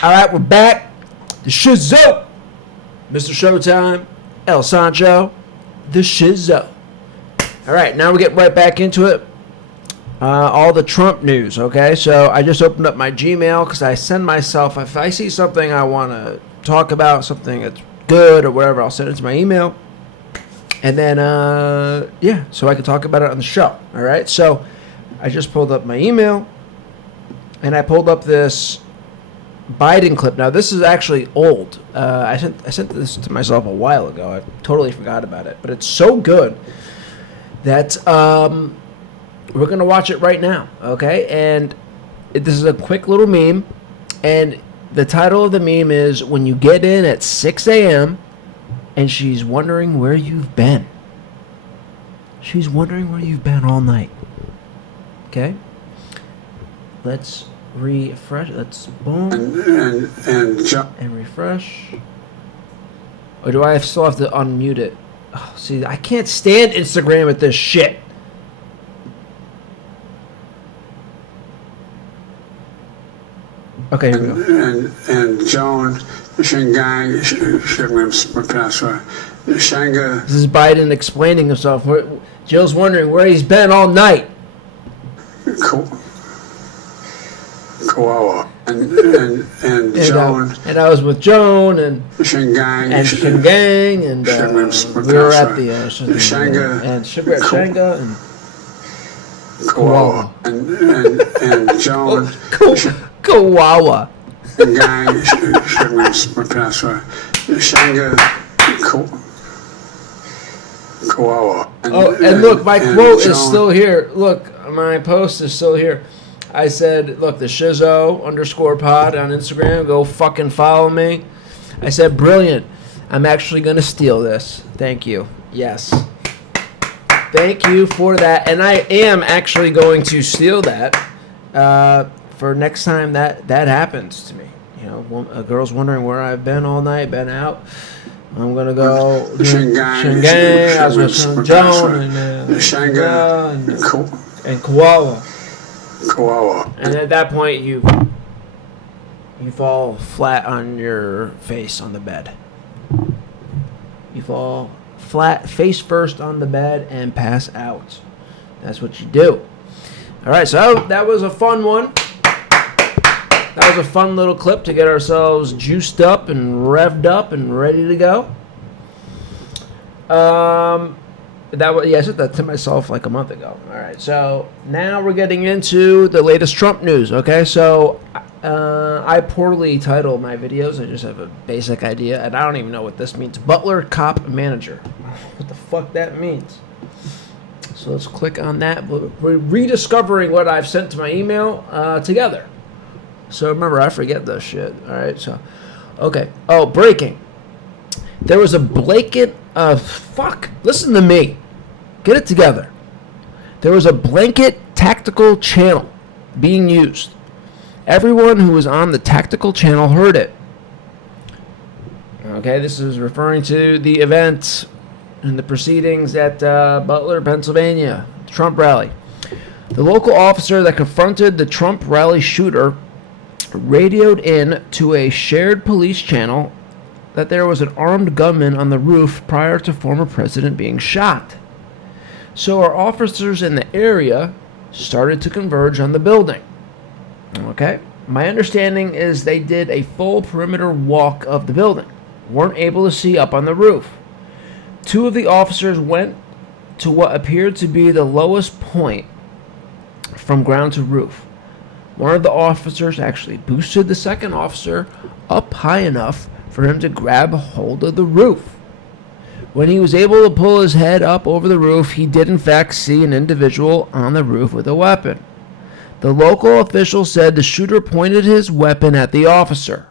All right, we're back. The Shizow. Mr. Showtime, El Sancho, the Shizow. All right, now we get right back into it. All the Trump news, okay? So I just opened up my Gmail because I send myself, if I see something I want to talk about, something that's good or whatever, I'll send it to my email. And then, yeah, so I can talk about it on the show, all right? So I just pulled up my email, and I pulled up this Biden clip. Now, this is actually old. I sent this to myself a while ago. I totally forgot about it. But it's so good that we're going to watch it right now, okay? And this is a quick little meme. And the title of the meme is, When You Get In at 6 a.m. and She's Wondering Where You've Been. She's wondering where you've been all night. Okay? Let's refresh. Let's boom and refresh. Or do I still have to unmute it? Oh, see, I can't stand Instagram with this shit. Okay, here we go. And Joan Shanghai, Shanga. This is Biden explaining himself. Jill's wondering where he's been all night. Koala and Joan and I was with Joan and Shangang and we were at the Shanga and Shanga and Koala and Joan Koala. Shanga Koala. Oh, and look, my quote is still here. Look, my post is still here. I said, look, the Shizow _pod on Instagram. Go fucking follow me. I said, brilliant. I'm actually going to steal this. Thank you. Yes. Thank you for that. And I am actually going to steal that for next time that happens to me. You know, a girl's wondering where I've been all night, been out. I'm going to go Shanghai. I was with Joan and Koala. And at that point, you fall flat on your face on the bed. You fall flat, face first on the bed, and pass out. That's what you do. All right, so that was a fun one. That was a fun little clip to get ourselves juiced up and revved up and ready to go. I said that to myself like a month ago. All right, so now we're getting into the latest Trump news, okay? So I poorly title my videos. I just have a basic idea, and I don't even know what this means. Butler, cop, manager. What the fuck that means? So let's click on that. We're rediscovering what I've sent to my email together. So remember, I forget this shit. All right, so, okay. Oh, breaking. There was a blanket of, listen to me. Get it together. There was a blanket tactical channel being used. Everyone who was on the tactical channel heard it. Okay, this is referring to the event and the proceedings at Butler, Pennsylvania, Trump rally. The local officer that confronted the Trump rally shooter radioed in to a shared police channel that there was an armed gunman on the roof prior to former president being shot. So our officers in the area started to converge on the building. Okay? My understanding is they did a full perimeter walk of the building. Weren't able to see up on the roof. Two of the officers went to what appeared to be the lowest point from ground to roof. One of the officers actually boosted the second officer up high enough for him to grab hold of the roof. When he was able to pull his head up over the roof, he did in fact see an individual on the roof with a weapon. The local official said the shooter pointed his weapon at the officer.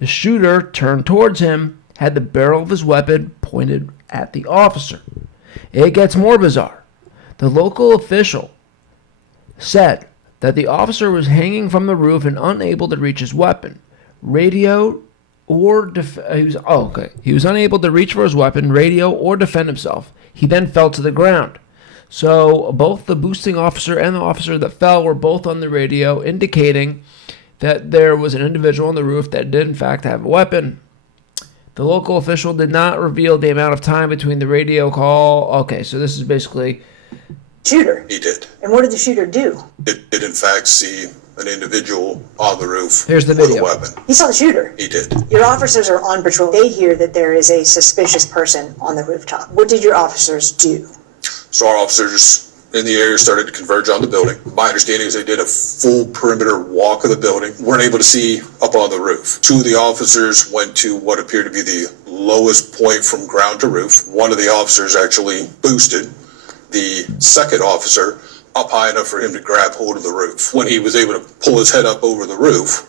The shooter turned towards him, had the barrel of his weapon pointed at the officer. It gets more bizarre. The local official said that the officer was hanging from the roof and unable to reach his weapon. He was unable to reach for his weapon, radio, or defend himself. He then fell to the ground. So both the boosting officer and the officer that fell were both on the radio, indicating that there was an individual on the roof that did in fact have a weapon. The local official did not reveal the amount of time between the radio call. Okay, so this is basically... Shooter. He did. And what did the shooter do? It did in fact see an individual on the roof. Here's the with video. a weapon. He saw the shooter. He did. Your officers are on patrol. They hear that there is a suspicious person on the rooftop. What did your officers do? So our officers in the area started to converge on the building. My understanding is they did a full perimeter walk of the building. Weren't able to see up on the roof. Two of the officers went to what appeared to be the lowest point from ground to roof. One of the officers actually boosted the second officer up high enough for him to grab hold of the roof. When he was able to pull his head up over the roof,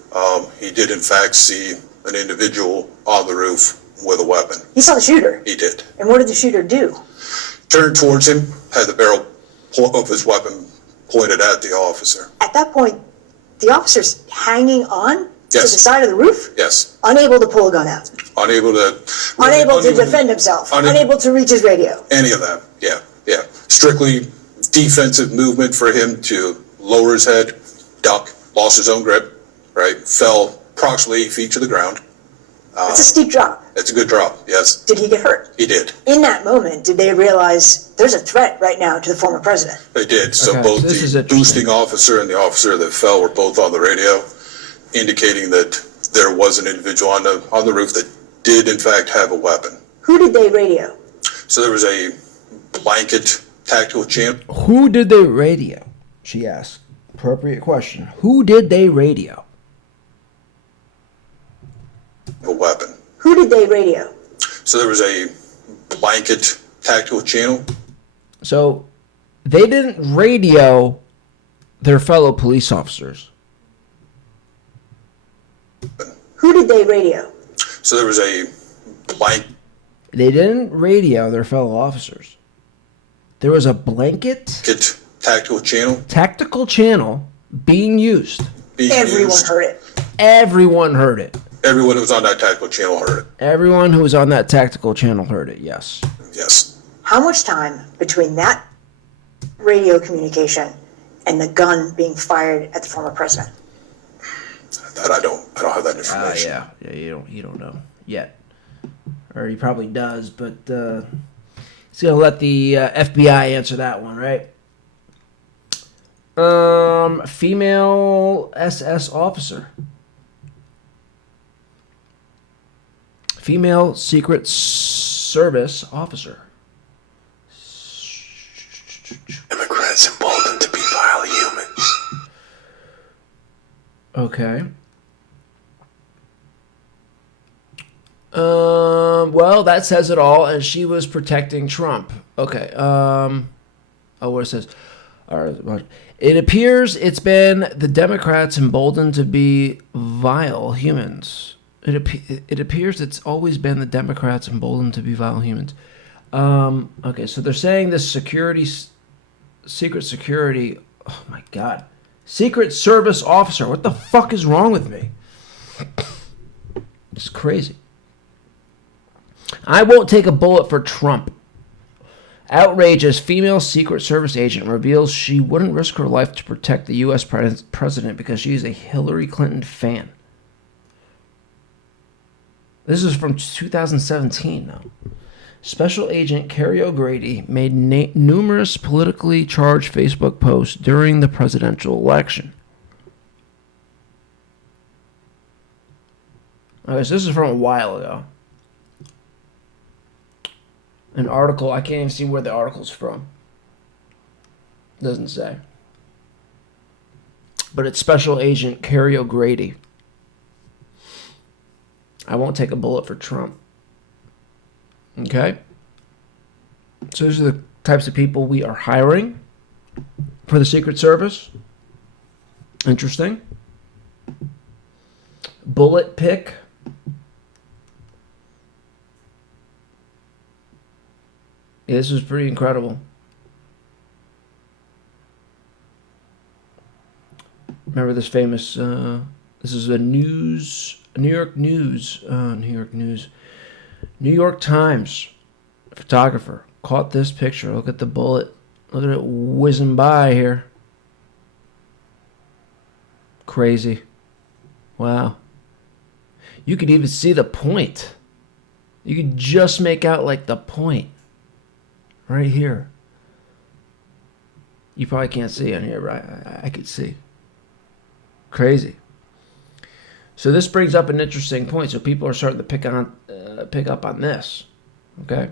he did in fact see an individual on the roof with a weapon. He saw the shooter. He did. And what did the shooter do? Turned towards him, had the barrel of his weapon pointed at the officer. At that point, the officer's hanging on to the Yes. side of the roof, Yes. unable to pull a gun out, Unable to defend himself, Unable- unable to reach his radio. any of that. Yeah. Strictly defensive movement for him to lower his head, duck, lost his own grip, right? Fell approximately 8 feet to the ground. It's a steep drop. It's a good drop, yes. Did he get hurt? He did. In that moment, did they realize there's a threat right now to the former president? They did. So Okay, both so this is the interesting. boosting officer and the officer that fell were both on the radio, indicating that there was an individual on the roof that did in fact have a weapon. Who did they radio? So there was a blanket tactical channel. Who did they radio? She asked. Appropriate question. Who did they radio? A weapon. Who did they radio? So there was a blanket tactical channel. So they didn't radio their fellow police officers. Who did they radio? So there was a blank. They didn't radio their fellow officers. There was a blanket Tactical channel tactical channel being used. being Everyone used. heard it. Everyone heard it. Everyone who was on that tactical channel heard it. Everyone who was on that tactical channel heard it, yes. Yes. How much time between that radio communication and the gun being fired at the former president? That I don't have that information. Yeah, you don't know yet. Or he probably does, but he's going to let the FBI answer that one, right? Female SS officer. Female Secret Service officer. Immigrants emboldened to be vile humans. Okay. Well, that says it all, and she was protecting Trump. Okay. What it says. All right. It appears it's been the Democrats emboldened to be vile humans. It appears it's always been the Democrats emboldened to be vile humans. Okay, so they're saying this secret security. Oh my God, Secret Service officer. What the fuck is wrong with me? It's crazy. I won't take a bullet for Trump. Outrageous female Secret Service agent reveals she wouldn't risk her life to protect the U.S. president because she's a Hillary Clinton fan. This is from 2017 now. Special Agent Carrie O'Grady made numerous politically charged Facebook posts during the presidential election. Okay, so this is from a while ago. An article, I can't even see where the article's from. Doesn't say. But it's Special Agent Carrie O'Grady. I won't take a bullet for Trump. Okay? So these are the types of people we are hiring for the Secret Service. Interesting. Bullet pick. Yeah, this was pretty incredible. Remember this famous, this is a New York Times photographer caught this picture. Look at the bullet. Look at it whizzing by here. Crazy. Wow. You could even see the point. You could just make out like the point right here. You probably can't see on here, right? I could see. Crazy. So this brings up an interesting point. So people are starting to pick up on this. Okay.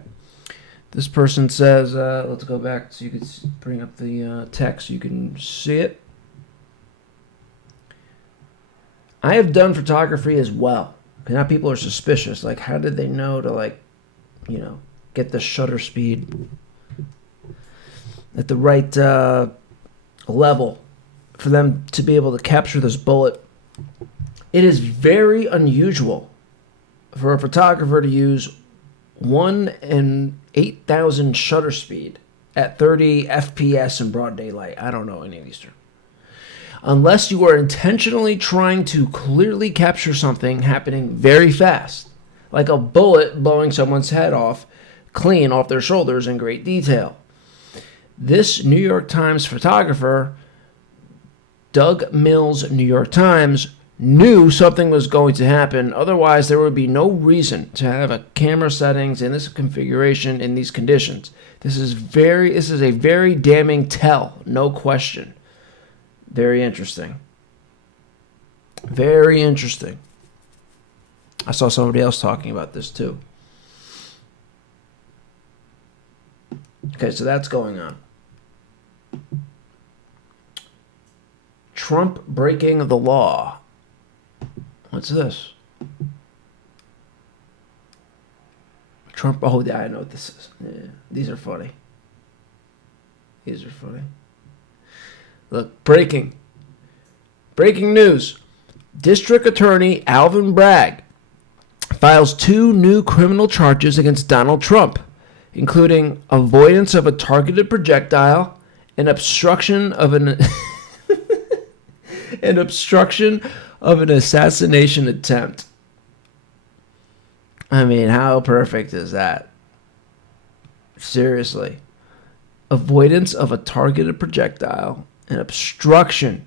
This person says, let's go back so you can bring up the text. You can see it. I have done photography as well. Okay, now people are suspicious. Like, how did they know to, like, you know, get the shutter speed at the right level for them to be able to capture this bullet? It is very unusual for a photographer to use 1 in 8,000 shutter speed at 30 FPS in broad daylight. I don't know any of these terms. Unless you are intentionally trying to clearly capture something happening very fast, like a bullet blowing someone's head off, clean off their shoulders in great detail. This New York Times photographer, Doug Mills, New York Times, knew something was going to happen. Otherwise, there would be no reason to have a camera settings in this configuration in these conditions. This is a very damning tell, no question. Very interesting. Very interesting. I saw somebody else talking about this too. Okay, so that's going on. Trump breaking the law. What's this? Trump. Oh, yeah, I know what this is. Yeah, these are funny. These are funny. Look, breaking news. District Attorney Alvin Bragg files 2 new criminal charges against Donald Trump, including avoidance of a targeted projectile and obstruction of an assassination attempt. I mean, how perfect is that? Seriously. Avoidance of a targeted projectile and obstruction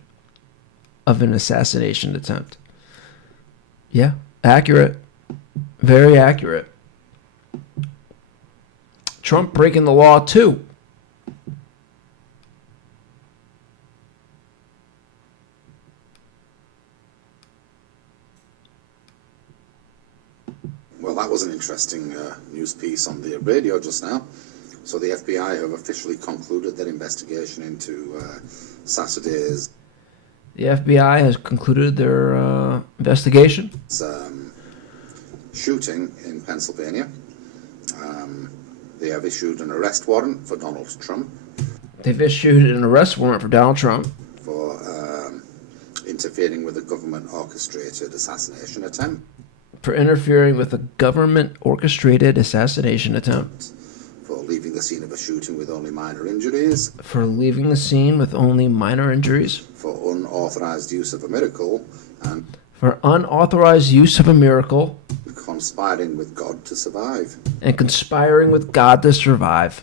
of an assassination attempt. Yeah, accurate. Very accurate. Trump breaking the law too. Well, that was an interesting news piece on the radio just now. So the FBI have officially concluded their investigation into Saturday's The FBI has concluded their investigation. Shooting in Pennsylvania. They have issued an arrest warrant for Donald Trump. They've issued an arrest warrant for Donald Trump For interfering with a government-orchestrated assassination attempt. for interfering with a government-orchestrated assassination attempt. For leaving the scene of a shooting with only minor injuries. For leaving the scene with only minor injuries. For unauthorized use of a miracle. And For unauthorized use of a miracle. conspiring with God to survive. And conspiring with God to survive.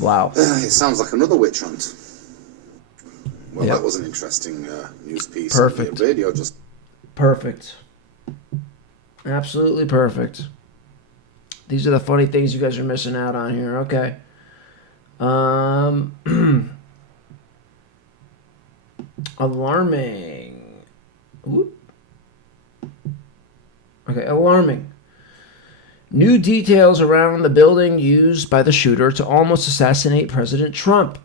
Wow. It sounds like another witch hunt. Well, Yep. that was an interesting news piece. Perfect. On the radio just Perfect. Absolutely perfect. These are the funny things you guys are missing out on here. Okay. Alarming. Whoop. Okay, alarming. New details around the building used by the shooter to almost assassinate President Trump.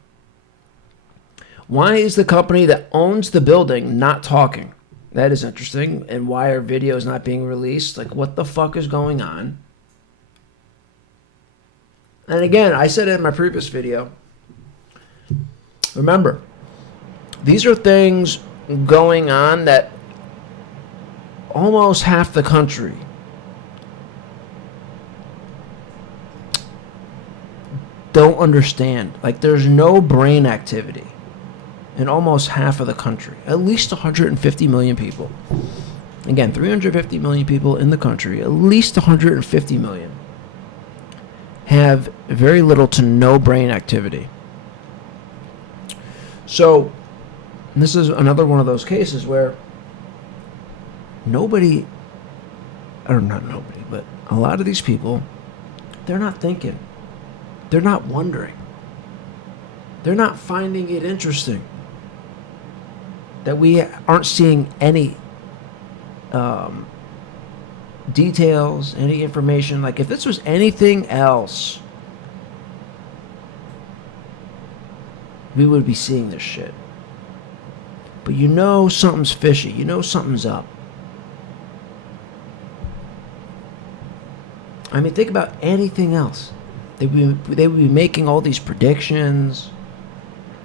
Why is the company that owns the building not talking? That is interesting. And why are videos not being released? Like, what the fuck is going on? And again, I said it in my previous video. Remember, these are things going on that almost half the country don't understand. Like, there's no brain activity in almost half of the country. At least 150 million people. Again, 350 million people in the country. At least 150 million have very little to no brain activity. So, And this is another one of those cases where nobody, or not nobody, but a lot of these people, they're not thinking. They're not wondering. They're not finding it interesting that we aren't seeing any details, any information. Like, if this was anything else, we would be seeing this shit. But you know something's fishy. You know something's up. I mean, think about anything else. They would be making all these predictions.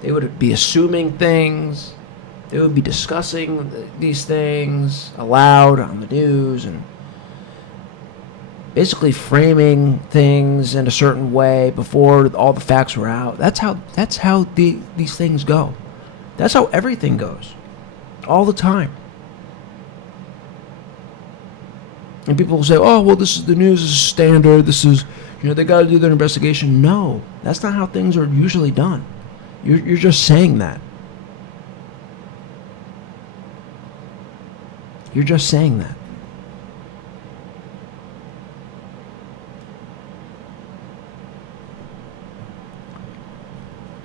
They would be assuming things. They would be discussing these things aloud on the news and basically framing things in a certain way before all the facts were out. That's how these things go. That's how everything goes, all the time. And people will say, "Oh, well, this is the news. This is standard. This is, they got to do their investigation." No, that's not how things are usually done. You're just saying that. You're just saying that.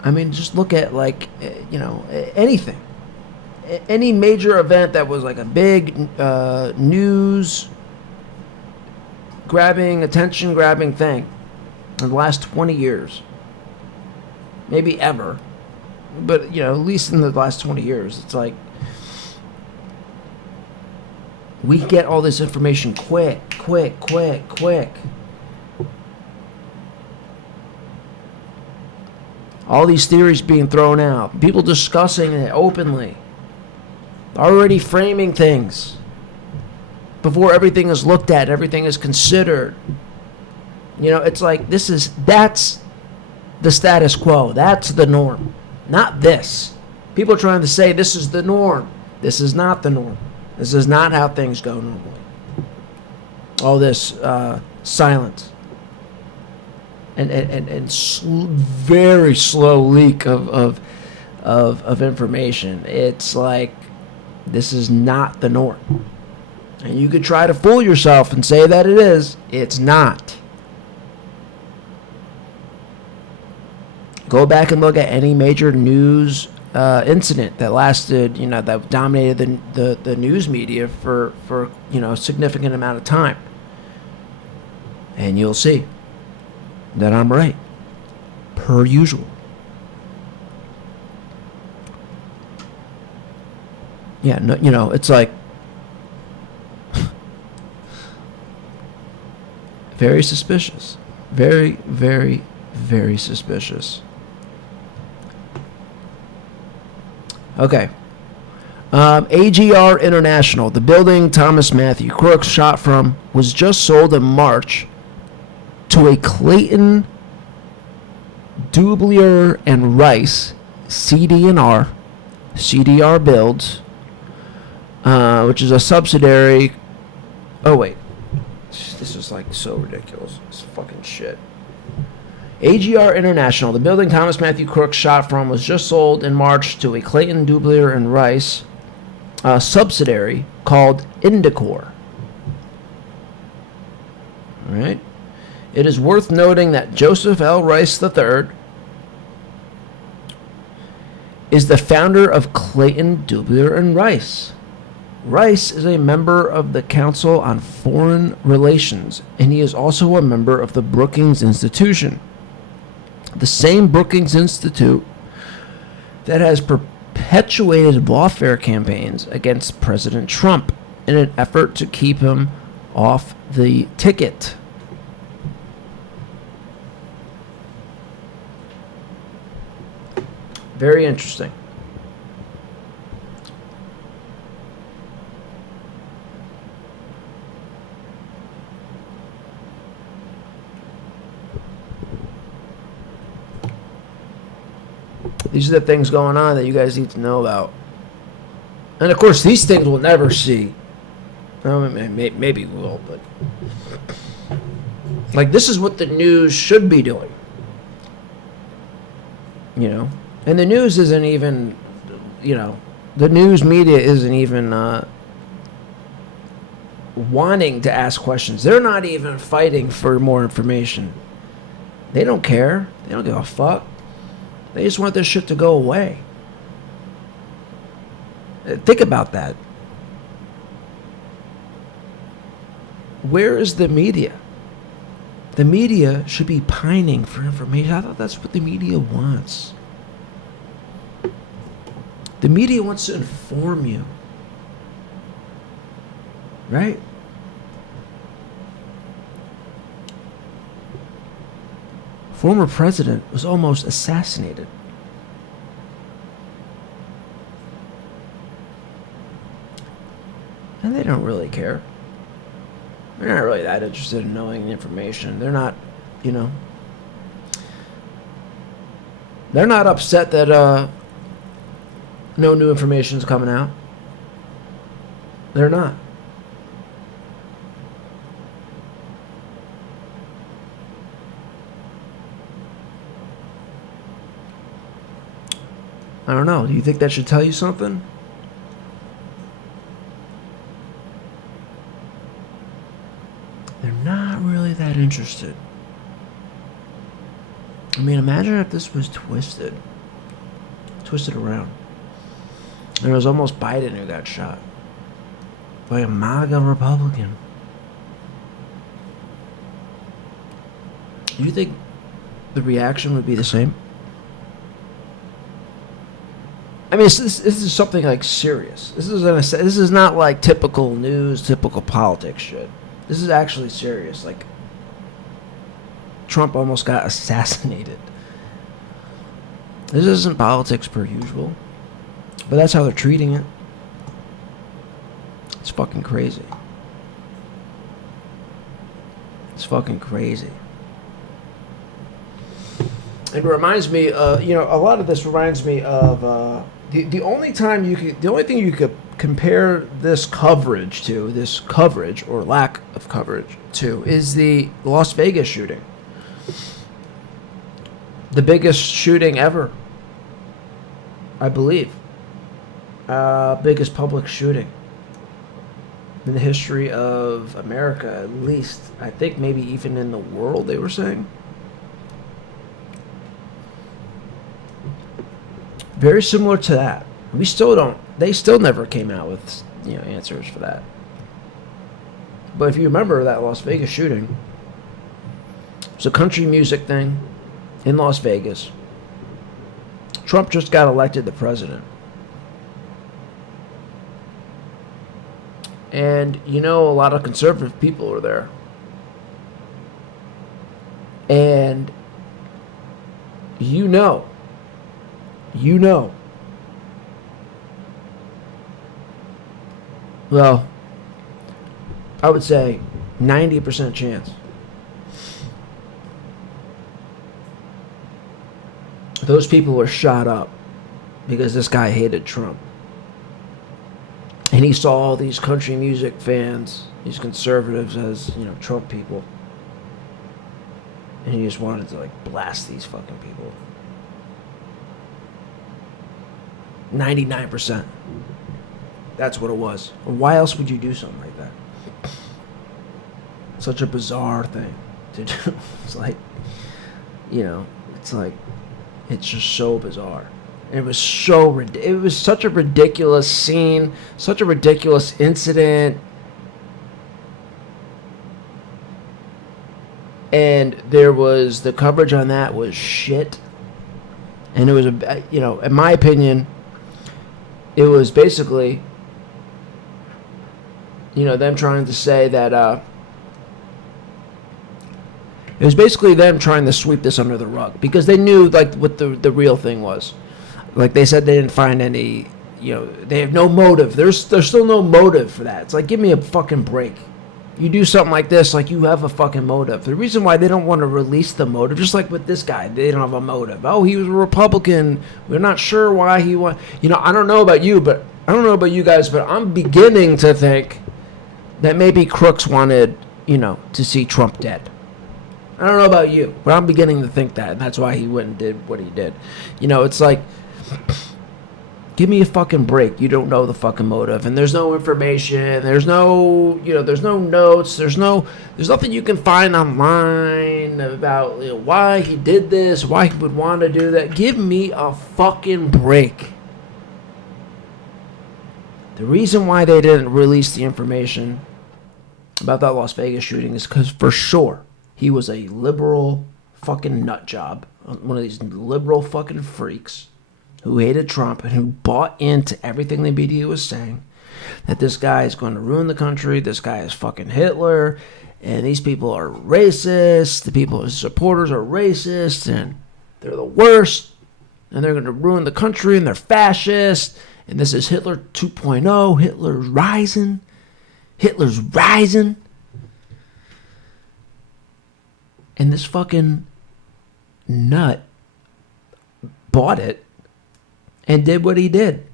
I mean, just look at, like, anything. Any major event that was like a big news attention grabbing thing in the last 20 years. Maybe ever. But, at least in the last 20 years, it's like we get all this information quick. All these theories being thrown out. People discussing it openly. Already framing things. Before everything is looked at, everything is considered. It's like that's the status quo. That's the norm. Not this. People are trying to say this is the norm. This is not the norm. This is not how things go normally. All this silence and very slow leak of information. It's like this is not the norm. And you could try to fool yourself and say that it is. It's not. Go back and look at any major news incident that lasted, that dominated the news media for a significant amount of time. And you'll see that I'm right, per usual. Yeah, no, it's like very suspicious. Very, very, very suspicious. Okay. AGR International, the building Thomas Matthew Crooks shot from, was just sold in March to a Clayton, Dublier and Rice, CD&R, CDR Builds, which is a subsidiary. Oh, wait. This is like so ridiculous. It's fucking shit. AGR International, the building Thomas Matthew Crooks shot from, was just sold in March to a Clayton, Dublier and Rice subsidiary called Indicor. All right. It is worth noting that Joseph L. Rice III is the founder of Clayton, Dublier and Rice. Rice is a member of the Council on Foreign Relations, and he is also a member of the Brookings Institution. The same Brookings Institute that has perpetuated lawfare campaigns against President Trump in an effort to keep him off the ticket. Very interesting. These are the things going on that you guys need to know about. And of course, these things we'll never see. Maybe we will, but like, this is what the news should be doing. And the news isn't even, The news media isn't even wanting to ask questions. They're not even fighting for more information. They don't care. They don't give a fuck. They just want this shit to go away. Think about that. Where is the media? The media should be pining for information. I thought that's what the media wants. The media wants to inform you. Right? Former president was almost assassinated. And they don't really care. They're not really that interested in knowing the information. They're not, you know. They're not upset that no new information is coming out. They're not. I don't know. Do you think that should tell you something? They're not really that interested. I mean, imagine if this was twisted around. And it was almost Biden who got shot by a MAGA Republican. Do you think the reaction would be the same? I mean, this is something like serious. This is not like typical news, typical politics shit. This is actually serious. Like, Trump almost got assassinated. This isn't politics per usual, but that's how they're treating it. It's fucking crazy. It's fucking crazy. It reminds me, a lot of this reminds me of the only thing you could compare this coverage or lack of coverage to is the Las Vegas shooting. The biggest shooting ever, I believe. Biggest public shooting in the history of America, at least. I think maybe even in the world, they were saying. Very similar to that. They still never came out with, answers for that. But if you remember that Las Vegas shooting, it was a country music thing in Las Vegas. Trump just got elected the president. And, a lot of conservative people were there. And, well, I would say 90% chance. Those people were shot up because this guy hated Trump. And he saw all these country music fans, these conservatives as, Trump people. And he just wanted to, blast these fucking people. 99%. That's what it was. Why else would you do something like that? Such a bizarre thing to do. It's like, it's just so bizarre. It was such a ridiculous scene, such a ridiculous incident. And the coverage on that was shit. And it was, in my opinion, it was basically, them trying to say that, it was basically them trying to sweep this under the rug because they knew, what the real thing was. Like they said, they didn't find any, they have no motive. There's still no motive for that. It's like, give me a fucking break. You do something like this, you have a fucking motive. The reason why they don't want to release the motive, just like with this guy, they don't have a motive. Oh, he was a Republican. We're not sure why he won. I don't know about you, but I don't know about you guys, but I'm beginning to think that maybe Crooks wanted, to see Trump dead. I don't know about you, but I'm beginning to think that, and that's why he went and did what he did. It's like, Give me a fucking break. You don't know the fucking motive, and there's no information. There's no, there's no notes. There's nothing you can find online about why he did this, why he would want to do that. Give me a fucking break. The reason why they didn't release the information about that Las Vegas shooting is because for sure he was a liberal fucking nut job, one of these liberal fucking freaks who hated Trump and who bought into everything the media was saying, that this guy is going to ruin the country, this guy is fucking Hitler, and these people are racist, the people, his supporters are racist, and they're the worst, and they're going to ruin the country, and they're fascist, and this is Hitler 2.0, Hitler's rising. And this fucking nut bought it and did what he did.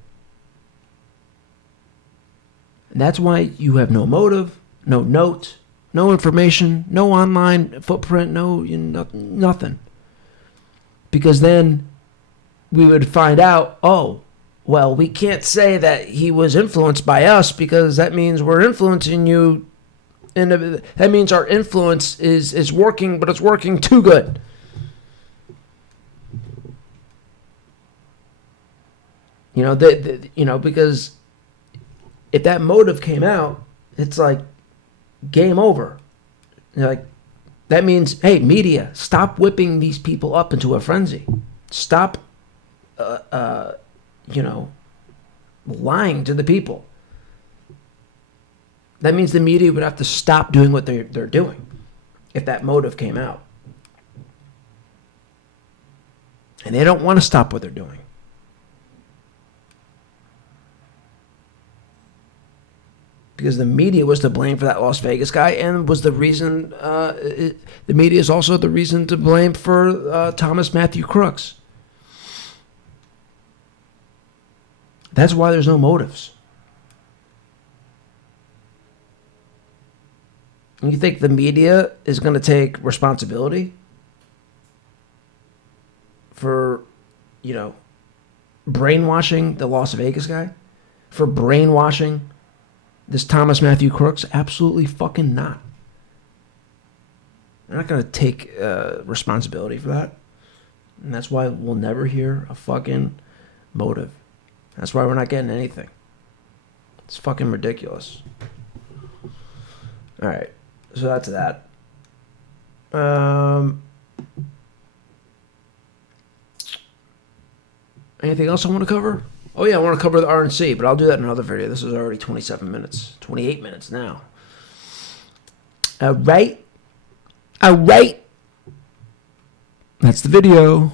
And that's why you have no motive, no note, no information, no online footprint, nothing. Because then we would find out, oh, well, we can't say that he was influenced by us because that means we're influencing you. And that means our influence is working, but it's working too good. Because if that motive came out, it's like game over. Like that means, hey, media, stop whipping these people up into a frenzy. Stop, lying to the people. That means the media would have to stop doing what they're doing if that motive came out. And they don't want to stop what they're doing. Because the media was to blame for that Las Vegas guy and was the reason, the media is also the reason to blame for Thomas Matthew Crooks. That's why there's no motives. And you think the media is going to take responsibility for, brainwashing the Las Vegas guy? For brainwashing this Thomas Matthew Crooks? Absolutely fucking not. They're not going to take responsibility for that. And that's why we'll never hear a fucking motive. That's why we're not getting anything. It's fucking ridiculous. All right. So that's that. Anything else I want to cover? Oh, yeah, I want to cover the RNC, but I'll do that in another video. This is already 27 minutes. 28 minutes now. All right. That's the video.